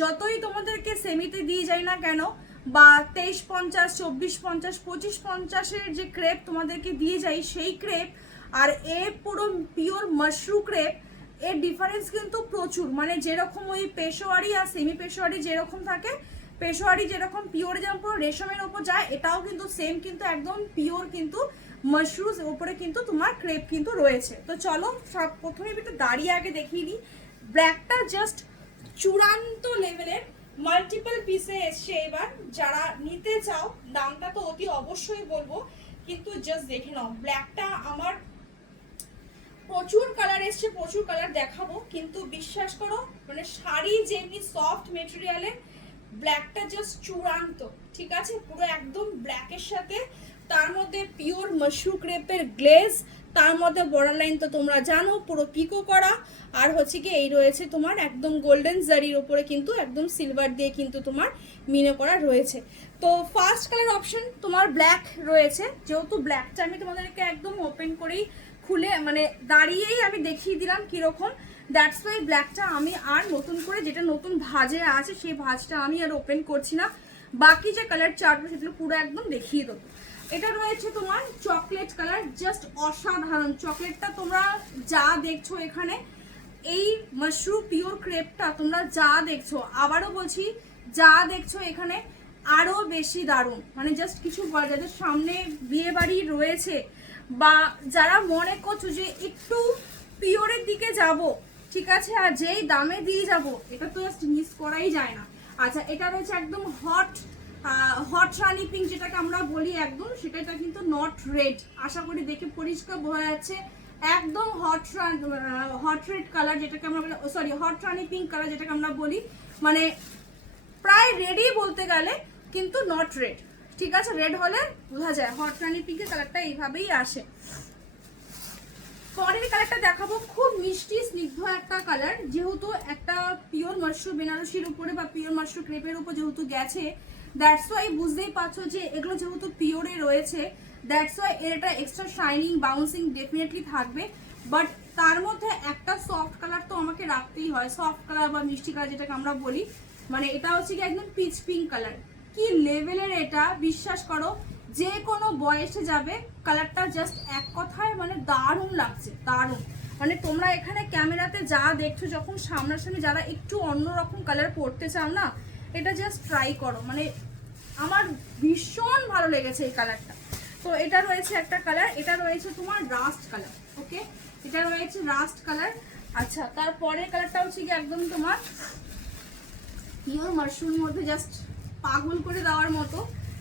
যতই তোমাদেরকে সেমিতে দিয়ে যাই না কেন, বা 2350, 2450, 2550-এর যে ক্রেপ তোমাদেরকে দিয়ে যাই, সেই ক্রেপ আর এ পুরো পিওর মাশরু ক্রেপ, এর ডিফারেন্স কিন্তু প্রচুর। মানে যেরকম ওই পেশোয়ারি আর সেমি পেশোয়ারি যেরকম থাকে, পেশোয়ারি যেরকম পিওরে যেমন পুরো রেশমের ওপর যায়, এটাও কিন্তু সেম, কিন্তু একদম পিওর কিন্তু মাশরুজ ওপরে কিন্তু তোমার ক্রেপ কিন্তু রয়েছে। তো চলো সব প্রথমে একটু দাঁড়িয়ে আগে দেখিয়ে নিই। ব্ল্যাকটা জাস্ট চূড়ান্ত লেভেলের মাল্টিপল পিসে এসছে এবার। যারা নিতে চাও, দামটা তো অতি অবশ্যই বলবো, কিন্তু জাস্ট দেখে নাও। ব্ল্যাকটা আমার প্রচুর কালার এসছে, প্রচুর কালার দেখাবো, কিন্তু বিশ্বাস করো মানে শাড়ি যেমনি সফট মেটেরিয়ালের, ব্ল্যাকটা জাস্ট চূড়ান্ত। ঠিক আছে, পুরো একদম ব্ল্যাকের সাথে তার মধ্যে পিওর মাশরু ক্রেপের গ্লেজ, তার মধ্যে বর্ডার লাইন তো তোমরা জানো পুরো পিকো করা, আর হচ্ছে কি এই রয়েছে তোমার একদম গোল্ডেন জারির উপরে কিন্তু একদম সিলভার দিয়ে কিন্তু তোমার মিনে করা রয়েছে। তো ফার্স্ট কালার অপশন তোমার ব্ল্যাক রয়েছে। যেহেতু ব্ল্যাকটা আমি তোমাদেরকে একদম ওপেন করেই খুলে মানে দাঁড়িয়েই আমি দেখিয়ে দিলাম কীরকম, দ্যাটস ওয়াই ব্ল্যাকটা আমি আর নতুন করে যেটা নতুন ভাজে আছে সেই ভাজটা আমি আর ওপেন করছি না। বাকি যে কালার চারটে সেগুলো পুরো একদম দেখিয়ে দেবো। এটা রয়েছে তোমার চকলেট কালার, জাস্ট অসাধারণ। চকলেটটা তোমরা যা দেখছো এখানে, এই মাশরু পিওর ক্রেপটা তোমরা যা দেখছো, আবারও বলছি যা দেখছো এখানে আরও বেশি দারুণ। মানে জাস্ট কিছু যাদের সামনে বিয়ে বাড়ি রয়েছে, বা যারা মনে করছো যে একটু পিওরের দিকে যাব, ঠিক আছে, আর যেই দামে দিয়ে যাব, এটা তো জাস্ট মিস করাই যায় না। আচ্ছা, এটা রয়েছে একদম হট রানি পিঙ্ক, যেটাকে আমরা বলি একদম, সেটা কিন্তু নট রেড। আশা করি দেখে পরিষ্কার বোঝা যাচ্ছে, একদম হট রেড কালার যেটাকে আমরা বলি, সরি হট রানি পিঙ্ক কালার যেটাকে আমরা বলি, মানে প্রায় রেডই বলতে গেলে, কিন্তু নট রেড। ঠিক আছে, রেড হলে বোঝা যায়। হট রানি পিঙ্কের কালারটা এইভাবেই আসে। পরের কালারটা দেখাবো, খুব মিষ্টি স্নিগ্ধ একটা কালার। যেহেতু একটা পিওর মাশরু বেনারসির উপরে বা পিওর মাশরু ক্রেপের উপর যেহেতু গেছে, দ্যাটস ওয়াই বুঝতেই পারছো যে এগুলো যেহেতু পিওরে রয়েছে, দ্যাটস ওয়াই এটা এক্সট্রা শাইনিং বাউন্সিং ডেফিনেটলি থাকবে। বাট তার মধ্যে একটা সফট কালার তো আমাকে রাখতেই হয়, সফট কালার বা মিষ্টি কালার যেটাকে আমরা বলি। মানে এটা হচ্ছে কি একদম পিচ পিঙ্ক কালার। কি লেভেলের এটা, বিশ্বাস করো যে কোনো বয়সে যাবে, কালারটা জাস্ট এক কথায় মানে দারুণ লাগছে, দারুণ। মানে তোমরা এখানে ক্যামেরাতে যা দেখছো, যখন সামনাসামনি যারা একটু অন্যরকম কালার পরতে চাও না, এটা জাস্ট ট্রাই করো। মানে আমার ভীষণ ভালো লেগেছে এই কালারটা। তো এটা রয়েছে একটা কালার, এটা রয়েছে তোমার রাস্ট কালার। ওকে, এটা রয়েছে রাস্ট কালার। আচ্ছা, তারপরের কালারটা হচ্ছে কি একদম তোমার পিওর মাশরুমের মধ্যে জাস্ট পাগল করে দেওয়ার মতো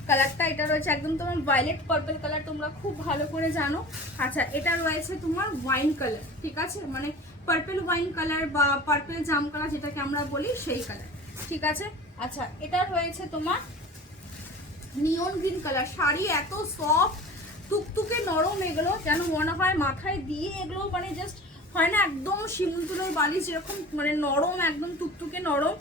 কালারটা। এটা রয়েছে একদম তোমার ভায়োলেট পার্পল কালার, তোমরা খুব ভালো করে জানো। আচ্ছা, এটা রয়েছে তোমার ওয়াইন কালার। ঠিক আছে, মানে পার্পল ওয়াইন কালার বা পার্পল জাম কালার যেটাকে আমরা বলি, সেই কালার। ঠিক আছে, আচ্ছা, এটা রয়েছে তোমার নিয়ন গ্রিন কালার। শাড়ি এত সফট, টুকটুকে নরম, এগুলো যেন মনে হয় মাথায় দিয়ে এগুলো মানে জাস্ট হয় না একদম শিমুলতুলোর বালিশ যেরকম, মানে নরম, একদম টুকটুকে নরম।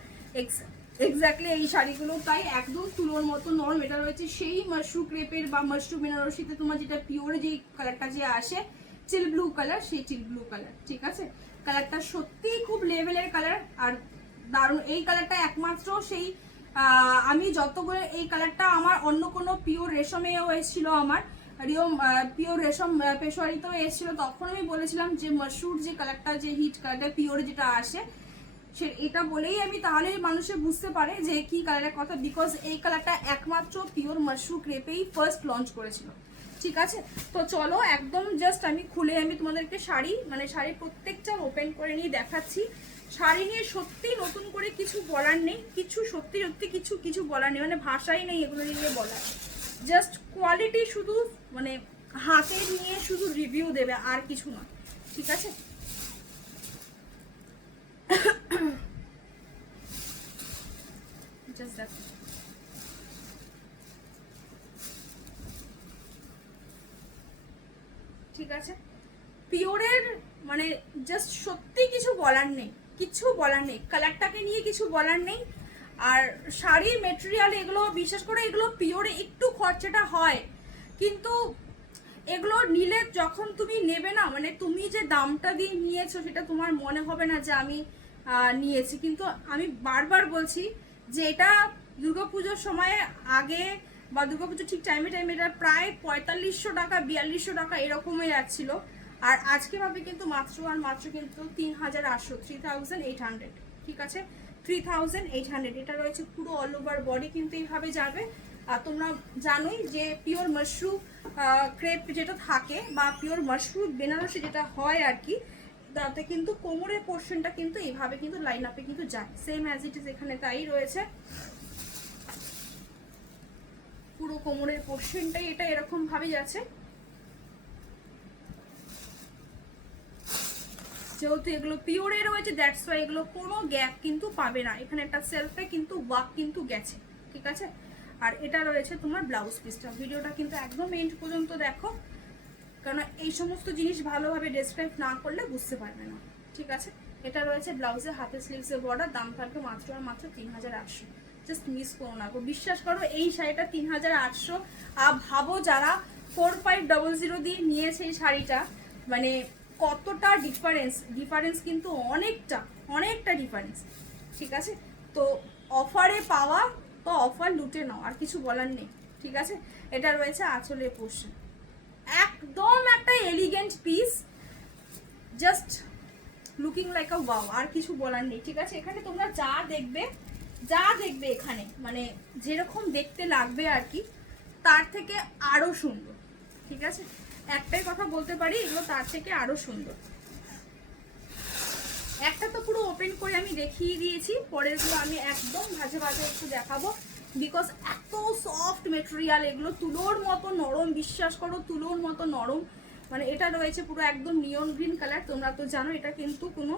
এক্স্যাক্টলি এই শাড়িগুলো তাই একদম তুলোর মতো নরম। এটা রয়েছে সেই মাশরু ক্রেপের বা মাশরু বেনারসিতে তোমার যেটা পিওরে যেই কালারটা যে আসে, চিল ব্লু কালার, সেই চিল ব্লু কালার। ঠিক আছে, কালারটা সত্যিই খুব লেভেলের কালার আর দারুণ। এই কালারটা একমাত্র সেই আমি যতগুলো, এই কালারটা আমার অন্য কোনো পিওর রেশমেও এসেছিলো, আমার পিওর রেশম পেশোয়ারিতেও এসেছিলো, তখন আমি বলেছিলাম যে মাশরুর যে কালারটা, যে হিট কালারটা পিওরে যেটা আসে, সে এটা বলেই আমি তাহলে মানুষে বুঝতে পারে যে কি কালারের কথা, বিকজ এই কালারটা একমাত্র পিওর মাশরু ক্রেপেই ফার্স্ট লঞ্চ করেছিল। ঠিক আছে, তো চলো একদম জাস্ট আমি খুলে আমি তোমাদেরকে শাড়ি, মানে শাড়ির প্রত্যেকটা ওপেন করে নিয়ে দেখাচ্ছি। শাড়ি নিয়ে সত্যি নতুন করে কিছু বলার নেই, কিছু সত্যি সত্যি কিছু বলার নেই, মানে ভাষাই নেই এগুলো নিয়ে বলার। জাস্ট কোয়ালিটি শুধু মানে হাতে নিয়ে শুধু রিভিউ দেবে, আর কিছু নয়। ঠিক আছে, জাস্ট দেখো, ঠিক আছে, পিওরের মানে জাস্ট সত্যি কিছু বলার নেই, কিছু বলার নেই, কালারটাকে নিয়ে কিছু বলার নেই। আর শাড়ির মেটেরিয়াল এগুলো বিশ্বাস করে, এগুলো পিওরে একটু খরচাটা হয়, কিন্তু এগুলো নিলে যখন তুমি নেবে না, মানে তুমি যে দামটা দিয়ে নিয়েছো সেটা তোমার মনে হবে না যে আমি নিয়েছি, কিন্তু আমি বারবার বলছি যে এটা দুর্গাপুজোর সময় আগে বা দুর্গাপুজোর ঠিক টাইমে এটা প্রায় 4500 টাকা 4200 টাকা এরকমই যাচ্ছিল, আর আজকে ভাবে কিন্তু মাত্র আর মাত্র কিন্তু 3800, 3800, ঠিক আছে, 3800। এটা রয়েছে পুরো অল ওভার বডি কিন্তু এইভাবে যাবে। আর তোমরা জানোই যে পিওর মাশরুম ক্রেপ যেটা থাকে বা পিওর মাশরুম বেনারসি যেটা হয় আর কি, তাতে কিন্তু কোমরের পোর্শনটা কিন্তু এইভাবে কিন্তু লাইন আপে কিন্তু যায়, সেম অ্যাজ ইট ইজ এখানে তাই রয়েছে। পুরো কোমরের পোর্শনটাই এটা এরকম ভাবে যাচ্ছে, যেহেতু এগুলো পিওরে রয়েছে দ্যাটস ওয়াই এগুলো কোনো গ্যাপ কিন্তু পাবে না। এখানে একটা সেলফে কিন্তু ওয়ার্ক কিন্তু গেছে, ঠিক আছে। আর এটা রয়েছে তোমার ব্লাউজ পিসটা। ভিডিওটা কিন্তু একদম এন্ড পর্যন্ত দেখো, কারণ এই সমস্ত জিনিস ভালোভাবে ডেসক্রাইব না করলে বুঝতে পারবে না, ঠিক আছে। এটা রয়েছে ব্লাউজের হাতে স্লিভসের বর্ডার, দাম থাকবে মাত্র আর মাত্র 3800। জাস্ট মিস করো না গো, বিশ্বাস করো এই শাড়িটা 3800। আর ভাবো যারা 4500 দিয়ে নিয়েছে এই শাড়িটা, মানে কতটা ডিফারেন্স কিন্তু অনেকটা ডিফারেন্স, ঠিক আছে। তো অফারে পাওয়া তো অফার লুটে নাও, আর কিছু বলার নেই, ঠিক আছে। এটা রয়েছে আঁচলের পোর্শন, একদম একটা elegant piece, just looking like a wow, আর কিছু বলার নেই, ঠিক আছে। এখানে তোমরা যা দেখবে এখানে মানে যেরকম দেখতে লাগবে আর কি, তার থেকে আরো সুন্দর, ঠিক আছে। একটাই কথা বলতে পারি, এগুলো তার থেকে আরো সুন্দর। একটা তো পুরো ওপেন করে আমি দেখিয়ে দিয়েছি, পরেরগুলো আমি একদম ভাজে একটু দেখাবো, বিকজ এত সফট মেটেরিয়াল, এগুলো তুলোর মতো নরম, বিশ্বাস করো তুলোর মতো নরম। মানে এটা রয়েছে পুরো একদম নিয়ন গ্রিন কালার, তোমরা তো জানো এটা কিন্তু কোনো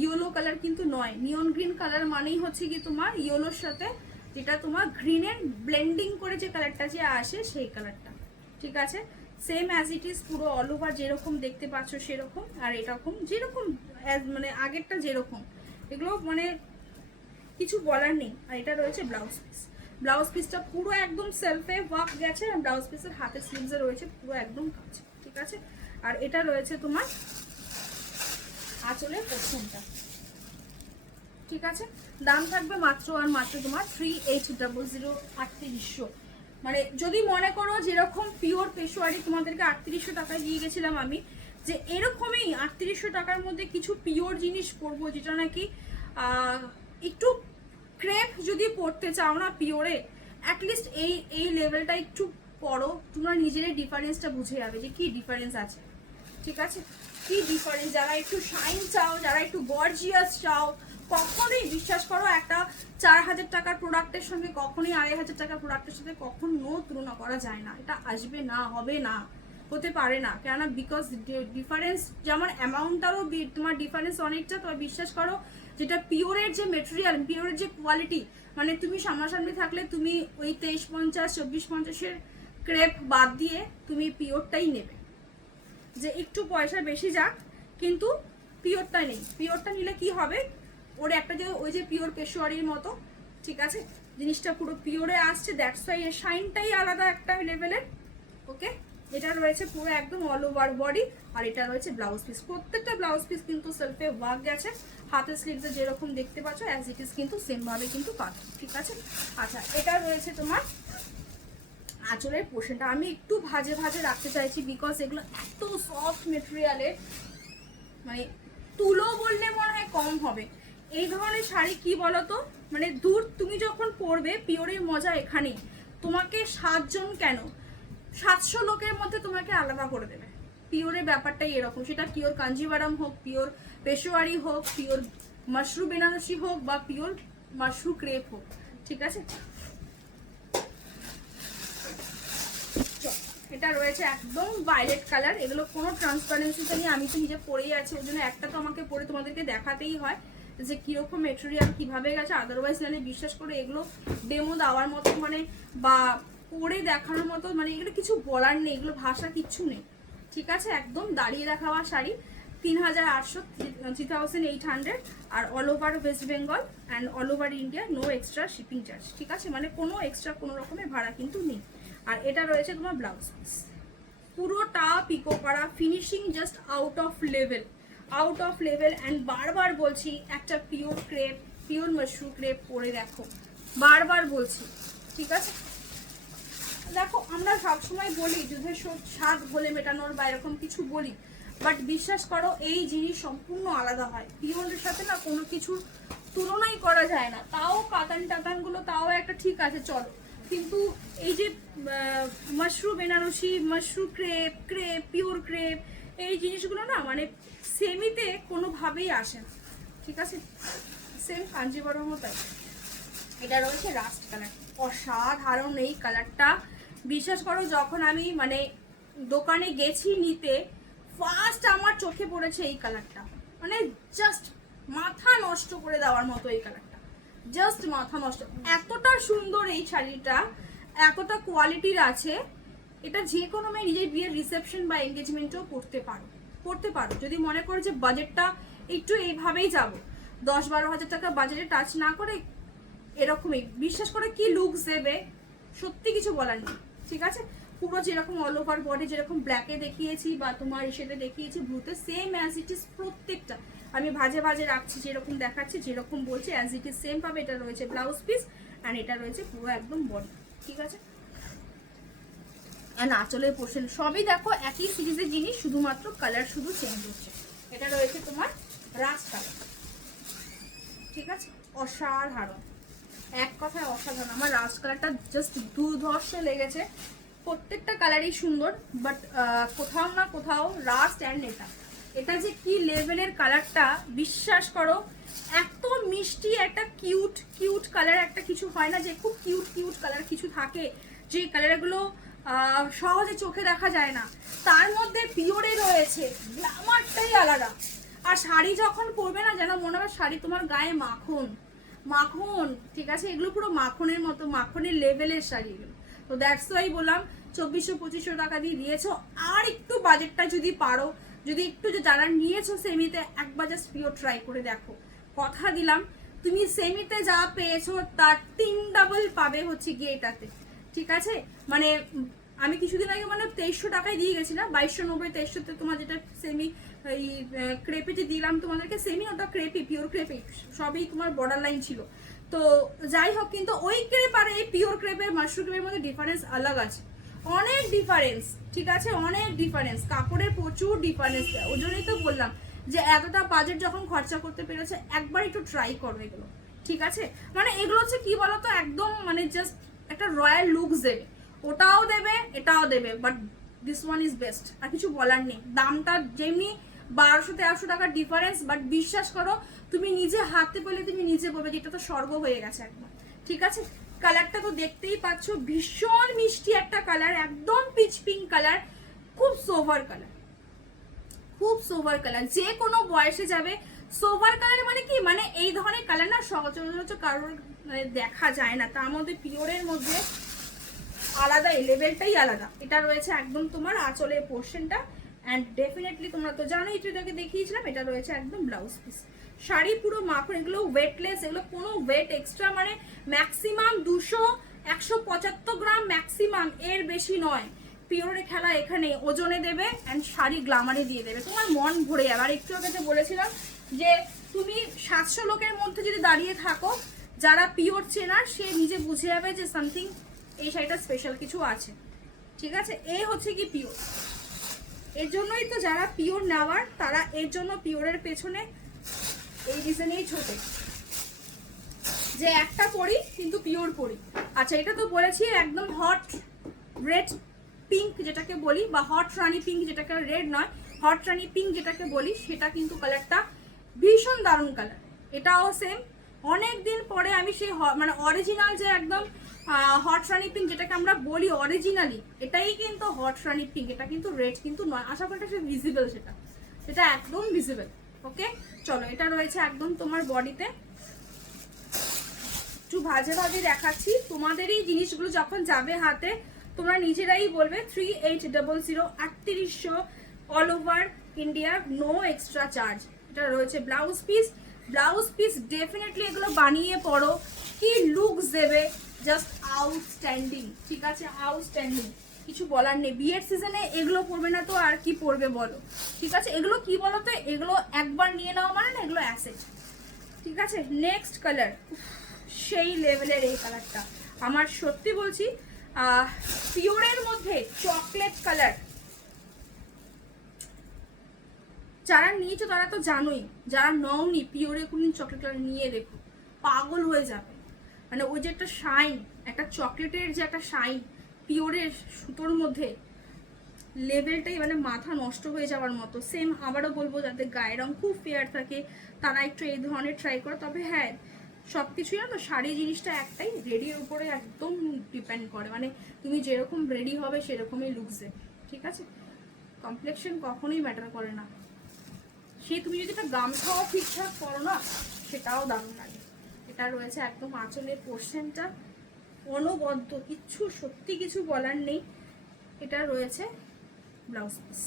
ইয়েলো কালার কিন্তু নয়। নিয়ন গ্রিন কালার মানেই হচ্ছে কি তোমার ইয়েলোর সাথে যেটা তোমার গ্রিনের ব্লেন্ডিং করে যে কালারটা যে আসে সেই কালারটা, ঠিক আছে। সেম অ্যাজ ইট ইজ পুরো অল ওভার যেরকম দেখতে পাচ্ছ সেরকম, আর এরকম যেরকম মানে আগেরটা যেরকম, এগুলো মানে কিছু বলার নেই। আর এটা রয়েছে ব্লাউজ পিসটা পুরো একদম সেলফে ওয়ার্ক গেছে, আর ব্লাউজ পিসের হাতের স্লিভসে রয়েছে পুরো একদম কাজ, ঠিক আছে। আর এটা রয়েছে তোমার আঁচলের পোর্শনটা, ঠিক আছে। দাম থাকবে মাত্র আর মাত্র তোমার 3800, 3800। মানে যদি মনে করো যেরকম পিওর পেশোয়ারি তোমাদেরকে 3800 টাকায় দিয়ে গেছিলাম আমি, যে এরকমই 3800 টাকার মধ্যে কিছু পিওর জিনিস পরবো, যেটা নাকি একটু ক্রেপ যদি পরতে চাও না পিওরে, অ্যাটলিস্ট এই লেভেলটা একটু পরো, তোমরা নিজের ডিফারেন্সটা বুঝে যাবে যে কি ডিফারেন্স আছে, ঠিক আছে। কি ডিফারেন্স, যারা একটু শাইন চাও, যারা একটু গর্জিয়াস চাও, কখনোই বিশ্বাস করো একটা 4000 টাকার প্রোডাক্টের সঙ্গে কখনোই 2500 টাকার প্রোডাক্টের সাথে কখনো তুলনা করা যায় না। এটা আসবে না, হবে না, হতে পারে না, কেননা বিকজ ডিফারেন্স যেমন অ্যামাউন্টটারও তোমার ডিফারেন্স অনেকটা। তবে বিশ্বাস করো যেটা পিওরের যে মেটেরিয়াল, পিওরের যে কোয়ালিটি, মানে তুমি সামনাসামনি থাকলে তুমি ওই 2350 2450-এর ক্রেপ বাদ দিয়ে তুমি পিওরটাই নেবে, যে একটু পয়সা বেশি যাক কিন্তু পিওরটা নেই। পিওরটা নিলে কি হবে, ওর একটা যে ওই যে পিওর পেশোয়ারির মতো, ঠিক আছে, জিনিসটা পুরো পিওরে আসছে, দ্যাটস ওয়াই এর শাইনটাই আলাদা একটা লেভেলের, ওকে। এটা রয়েছে পুরো একদম অল ওভার বডি, আর এটা রয়েছে ব্লাউজ পিস। প্রত্যেকটা ব্লাউজ পিস কিন্তু সেলফে ওয়ার্ক গেছে, হাতের স্লিভসে যেরকম দেখতে পাচ্ছ অ্যাজ ইট ইজ কিন্তু সেম ভাবে কিন্তু পাচ্ছ, ঠিক আছে। আচ্ছা, এটা রয়েছে তোমার আঁচলের পোর্শনটা। আমি একটু ভাজে রাখতে চাইছি, বিকজ এগুলো এত সফট মেটেরিয়ালের, মানে তুলো বললে মনে হয় কম হবে। এই ধরনের শাড়ি কি বলতো, মানে দূর তুমি যখন পরবে, পিওরের মজা এখানেই। তোমাকে 7 জন কেন 700 লোকের মধ্যে তোমাকে আলাদা করে দেবে। পিওরের ব্যাপারটাই এরকম, সেটা পিওর কাঞ্জিভারাম হোক, পিওর পেশোয়ারি হোক, পিওর মাশরুম বেনারসি হোক, বা পিওর মাশরুম ক্রেপ হোক, ঠিক আছে। এটা রয়েছে একদম ভায়োলেট কালার, এগুলো কোনো ট্রান্সপারেন্সিটা নিয়ে, আমি তো নিজে পরেই আছি, ওই জন্য একটা তো আমাকে পরে তোমাদেরকে দেখাতেই হয় যে কিরকম মেটেরিয়াল কিভাবে গেছে। আদারওয়াইজ নাহলে বিশ্বাস করে এগুলো ডেমো দেওয়ার মতো মানে বা পরে দেখানোর মতো মানে এগুলো কিছু বলার নেই, এগুলো ভাষা কিচ্ছু নেই, ঠিক আছে। একদম দাঁড়িয়ে দেখাওয়া শাড়ি, 3800, 3800, আর all over West Bengal and all over India, no extra shipping charge, ঠিক আছে। মানে কোনো এক্সট্রা কোনো রকমের ভাড়া কিন্তু নেই। আর এটা রয়েছে তোমার ব্লাউজ পিস, পুরোটা পিকো করা, finishing just out of level. Out of level. And বারবার বলছি একটা pure crepe, pure mushroom crepe পরে দেখো, বারবার বলছি, ঠিক আছে? দেখো আমরা সবসময় বলি যুদ্ধের স্বাদ ঘোলে মেটানোর বা এরকম কিছু বলি, বাট বিশ্বাস করো এই জিনিস সম্পূর্ণ আলাদা হয়। পিওরের সাথে না কোনো কিছুর তুলনাই করা যায় না। তাও কাতান টাতানগুলো তাও একটা ঠিক আছে চলো, কিন্তু এই যে mushroom Banarasi, mushroom crepe, crepe pure crepe, এই জিনিসগুলো না মানে সেমিতে কোনোভাবেই আসে না, ঠিক আছে? সেম কাঞ্জিবরমও তাই। এটা রয়েছে রাস্ট কালার, অসাধারণ এই কালারটা। বিশ্বাস করো যখন আমি মানে দোকানে গেছি নিতে, ফার্স্ট আমার চোখে পড়েছে এই কালারটা, মানে জাস্ট মাথা নষ্ট করে দেওয়ার মতো এই কালারটা, জাস্ট মাথা নষ্ট। এতটা সুন্দর এই শাড়িটা, এতটা কোয়ালিটির আছে, এটা যে কোনো মেয়ে নিজের বিয়ের রিসেপশন বা এঙ্গেজমেন্টেও করতে পারো যদি মনে করো যে বাজেটটা একটু এইভাবেই যাব, 10-12 হাজার টাকা বাজেটে টাচ না করে এরকমই। বিশ্বাস করে কি লুকস দেবে সত্যি কিছু বলার নেই, ঠিক আছে? পুরো যেরকম অল ওভার বডি যেরকম ব্ল্যাকে দেখিয়েছি বা তোমার ইসেতে দেখিয়েছি ব্লুতে, সেম অ্যাজ ইট ইজ প্রত্যেকটা আমি ভাজে ভাজে রাখছি, যেরকম দেখাচ্ছি যেরকম বলছি অ্যাজ ইট ইজ সেম পাবে। এটা রয়েছে ব্লাউজ পিস অ্যান্ড এটা রয়েছে পুরো একদম বডি, ঠিক আছে? অ্যান্ড আঁচলের পোর্শন সবই দেখো একই সিরিজের জিনিস, শুধুমাত্র কালার শুধু চেঞ্জ হচ্ছে। এটা রয়েছে তোমার রাস্ট কালার, ঠিক আছে? অসাধারণ, এক কথায় অসাধারণ। আমার রাস্ট কালারটা জাস্ট দুর্ধর্ষ লেগেছে। প্রত্যেকটা কালারই সুন্দর, বাট কোথাও না কোথাও রাস্ট অ্যান্ড এটা যে কি লেভেলের কালারটা, বিশ্বাস করো এত মিষ্টি একটা কিউট কালার একটা কিছু হয় না যে খুব কিউট কালার কিছু থাকে, যে কালারগুলো সহজে চোখে দেখা যায় না, তার মধ্যে পিওরে রয়েছে, গ্ল্যামারটাই আলাদা। আর শাড়ি যখন পরবে না যেন মনে হবে শাড়ি তোমার গায়ে মাখন, ঠিক আছে? এগুলো পুরো মাখনের মতো, মাখনের লেভেলের শাড়ি এগুলো। তো দ্যাটস ওয়াই বললাম 2400-2500 টাকা দিয়ে দিয়েছো, আর একটু বাজেটটা যদি পারো, যদি একটু যারা নিয়েছো সেমিতে একবার জাস্ট পিওর ট্রাই করে দেখো, কথা দিলাম তুমি সেমিতে যা পেয়েছো তার 3 ডাবল পাবে হচ্ছে গিয়ে এটাতে, ঠিক আছে? মানে আমি কিছুদিন আগে মানে 2300 টাকায় দিয়ে গেছিলাম, 2290 2300তে তোমার যেটা সেমি এই ক্রেপে যে দিলাম তোমাদেরকে, সেমি ওটা ক্রেপি, পিওর ক্রেপি, সবই তোমার বর্ডার লাইন ছিল। তো যাই হোক, কিন্তু ওই ক্রেপ আর এই পিওর ক্রেপের মাশরুম ক্রেপের মধ্যে ডিফারেন্স আলাদা আছে, অনেক ডিফারেন্স, ঠিক আছে? অনেক ডিফারেন্স, কাপড়ের প্রচুর ডিফারেন্স। ওই জন্যই তো বললাম যে এতটা বাজেট যখন খরচা করতে পেরেছে একবার একটু ট্রাই করো এগুলো, ঠিক আছে? মানে এগুলো হচ্ছে কি বলতো, একদম মানে জাস্ট একটা রয়্যাল লুকস দেবে, ওটাও দেবে এটাও দেবে, but this one is best. আর কিছু বলার নেই, দামটা যেমনি 1200-1300 টাকার ডিফারেন্স, বাট বিশ্বাস করো তুমি নিজে হাতে পেলে তুমি নিজে বলবে যে এটা তো স্বর্গ হয়ে গেছে একদম, ঠিক আছে? কালারটা তো দেখতেই পাচ্ছ, ভীষণ মিষ্টি একটা কালার, একদম পিচ পিঙ্ক কালার, খুব সোভার কালার, খুব সোভার কালার, যে কোনো বয়সে যাবে। সোভার কালার মানে কি, মানে এই ধরনের কালার না সচরাচর কারোর মানে দেখা যায় না, তার মধ্যে পিওরের মধ্যে আলাদা, লেভেলটাই আলাদা। এটা রয়েছে একদম তোমার আঁচলের পোর্শনটা, অ্যান্ড ডেফিনেটলি তোমরা তো জানো এটাকে দেখিয়েছিলাম, এটা রয়েছে একদম ব্লাউজ পিস। শাড়ি পুরো মাখন, এগুলো ওয়েটলেস, এগুলো কোনো ওয়েট এক্সট্রা মানে ম্যাক্সিমাম 200-175 গ্রাম ম্যাক্সিমাম, এর বেশি নয়। পিওরের খেলা এখানে ওজনে দেবে অ্যান্ড শাড়ি গ্লামারে দিয়ে দেবে, তোমার মন ভরে যাবে। আর একটু আগে বলেছিলাম যে তুমি 700 লোকের মধ্যে যদি দাঁড়িয়ে থাকো, যারা পিওর চেনার সে নিজে বুঝে যাবে যে সামথিং এই শাড়িটা স্পেশাল কিছু আছে, ঠিক আছে? এই হচ্ছে কি পিওর, এর জন্যই তো যারা পিওর নেওয়ার তারা এর জন্য পিওরের পেছনে এই রিজনেই ছোটে যে একটা পরি কিন্তু পিওর পরি। আচ্ছা, এটা তো বলেছি একদম হট রেড পিঙ্ক যেটাকে বলি, বা হট রানি পিঙ্ক যেটাকে, রেড নয় হট রানি পিঙ্ক যেটাকে বলি, সেটা কিন্তু কালারটা ভীষণ দারুণ কালার। এটাও সেম, অনেক দিন পরে আমি সেই মানে অরিজিনাল যে একদম হট রানি পিঙ্ক যেটাকে আমরা বলি অরিজিনালি, এটাই কিন্তু হট রানি পিঙ্ক, এটা কিন্তু রেড কিন্তু নয়। আশা করি এটা ভিজিবল, সেটা একদম ভিজিবল। ওকে চলো, এটা রয়েছে একদম তোমার বডিতে, একটু ভাজে ভাজে দেখাচ্ছি তোমাদেরই জিনিসগুলো যখন যাবে হাতে তোমরা নিজেরাই বলবে 3800 3800 all over India, no extra charge. এটা রয়েছে ব্লাউজ পিস ডেফিনেটলি এগুলো বানিয়ে পড়ো, কি লুকস দেবে, জাস্ট আউটস্ট্যান্ডিং, ঠিক আছে? আউটস্ট্যান্ডিং। কিছু বলার নেই। বিয়ের সিজনে এগুলো পরবে না তো আর কি পরবে বলো, ঠিক আছে? এগুলো কি বলো তো, এগুলো একবার নিয়ে নাও মানে না, এগুলো অ্যাসেট, ঠিক আছে? নেক্সট কালার, সেই লেভেলের এই কালারটা, আমার সত্যি বলছি পিওরের মধ্যে চকলেট কালার। যারা নিয়েছো তারা তো জানোই, যারা নওনি পিওরে কোনদিন চকলেট কালার নিয়ে দেখো, পাগল হয়ে যাবে। মানে ওই যে একটা শাইন, একটা চকলেটের যে একটা শাইন পিওরের সুতোর মধ্যে, লেভেলটাই মানে মাথা নষ্ট হয়ে যাওয়ার মতো। সেম আবারও বলবো, যাদের গায়ের রং খুব ফেয়ার থাকে তারা একটু এই ধরনের ট্রাই করো। তবে হ্যাঁ, সব কিছুই না তো, শাড়ি জিনিসটা একটাই, রেডির উপরে একদম ডিপেন্ড করে, মানে তুমি যেরকম রেডি হবে সেরকমই লুকস দেবে, ঠিক আছে? কমপ্লেক্সন কখনোই ম্যাটার করে না। সেই তুমি যদি একটা গামছাও ঠিকঠাক করো না, সেটাও দারুণ লাগে। এটা রয়েছে একদম আঁচলের পোর্শনটা অনবদ্য, কিচ্ছু সত্যি কিছু বলার নেই। এটা রয়েছে ব্লাউজ পিস,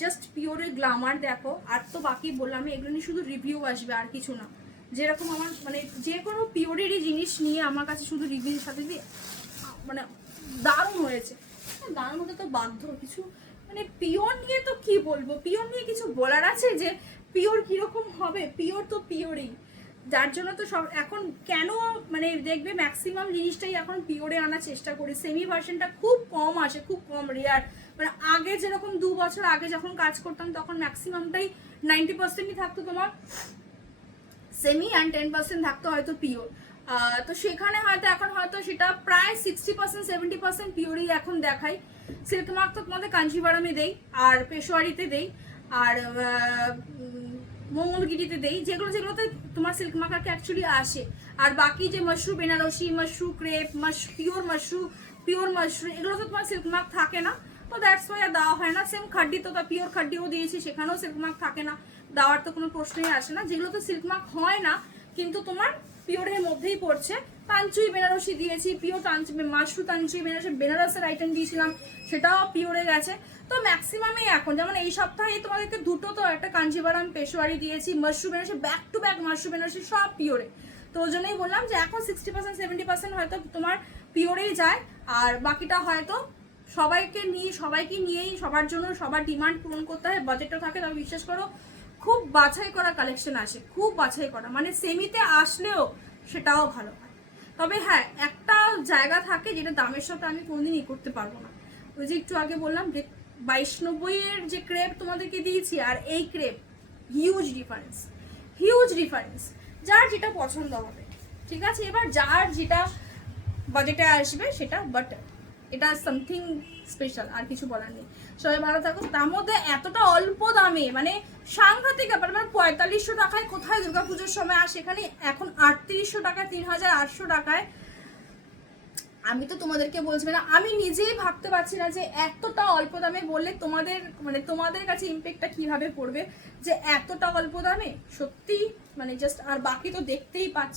জাস্ট পিওরের গ্লামার দেখো। আর তো বাকি বললাম, এগুলো নিয়ে শুধু রিভিউ আসবে আর কিছু না। যেরকম আমার মানে যে কোনো পিওরেরই জিনিস নিয়ে আমার কাছে শুধু রিভিউর সাথে দিয়ে মানে দারুণ হয়েছে, দারুণ হতে তো বাধ্য কিছু। মানে পিওর নিয়ে তো কি বলবো, পিওর নিয়ে কিছু বলার আছে যে পিওর কিরকম হবে? পিওর তো পিওরই, যার জন্য তো সব এখন কেন মানে দেখবে ম্যাক্সিমাম জিনিসটাই এখন পিওরে আনার চেষ্টা করি। সেমি ভার্সনটা খুব কম আসে, খুব কম, রেয়ার। মানে আগে যেরকম 2 বছর আগে যখন কাজ করতাম তখন ম্যাক্সিমামটাই 90%ই থাকতো তোমার সেমি অ্যান্ড 10% থাকতো হয়তো পিওর। তো সেখানে হয়তো এখন হয়তো সেটা প্রায় 60% 70% পিওরই এখন দেখাই। সিল্ক মার্ক তো তোমাদের কাঞ্জিভারামে দেই, আর পেশোয়ারিতে দেই, আর মঙ্গলগিরিতে দেই, যেগুলো যেগুলোতে তোমার সিল্ক মার্কারকে অ্যাকচুয়ালি আসে। আর বাকি যে মাশরু বেনারসি, মাশরু ক্রেপ, পিওর মাশরু এগুলো তো তোমার সিল্ক মার্ক থাকে না, তো দ্যাটস ওয়াই আর দেওয়া হয় না। সেম খাড্ডি তো পিওর খাড্ডিও দিয়েছি, সেখানেও সিল্ক মার্ক থাকে না, দেওয়ার তো কোনো প্রশ্নই আসে না। যেগুলো তো সিল্ক মার্ক হয় না কিন্তু তোমার পিওরের মধ্যেই পড়ছে, তানচুই বেনারসি দিয়েছি, পিওর মাশরু তানচুই বেনারসের আইটেম দিয়েছিলাম, সেটাও পিওরে গেছে। তো ম্যাক্সিমামই এখন, যেমন এই সপ্তাহে তোমাদেরকে দুটো তো একটা কাঞ্জিভারাম পেশোয়ারি দিয়েছি, Mashru Banarasi, back to back Mashru Banarasi, সব পিওরে। তো ওই জন্যই বললাম যে এখন 60% 70% হয়তো তোমার পিওরেই যায়, আর বাকিটা হয়তো সবাইকে নিয়েই সবার জন্য সবার ডিমান্ড পূরণ করতে হয়, বাজেটটা থাকে। তবে বিশ্বাস করো খুব বাছাই করা কালেকশন আসে, খুব বাছাই করা, মানে সেমিতে আসলেও সেটাও ভালো হয়। তবে হ্যাঁ, একটা জায়গা থাকে যেটা দামের সাথে আমি কোনোদিনই করতে পারবো না। ওই যে একটু আগে বললাম যে 2290 যে ক্রেপ তোমাদেরকে দিয়েছি আর এই ক্রেপ, হিউজ ডিফারেন্স। যার যেটা পছন্দ হবে, ঠিক আছে? এবার যার যেটা বাজেটে আসবে সেটা, বাট এটা সামথিং স্পেশাল, আর কিছু বলার নেই। সবাই ভালো থাকো। তার মধ্যে এতটা অল্প দামে, মানে সাংঘাতিক ব্যাপার। মানে 4500 টাকায় কোথায় দুর্গাপুজোর সময়, আর সেখানে এখন 3800 টাকা, 3800 টাকায়। আমি তো তোমাদেরকে বলছি না, আমি নিজেই ভাবতে পারছি না যে এতটা অল্প দামে বললে তোমাদের কাছে ইম্প্যাক্টটা কিভাবে পড়বে, যে এতটা অল্প দামে সত্যি মানে জাস্ট। আর বাকি তো দেখতেই পাচ্ছ।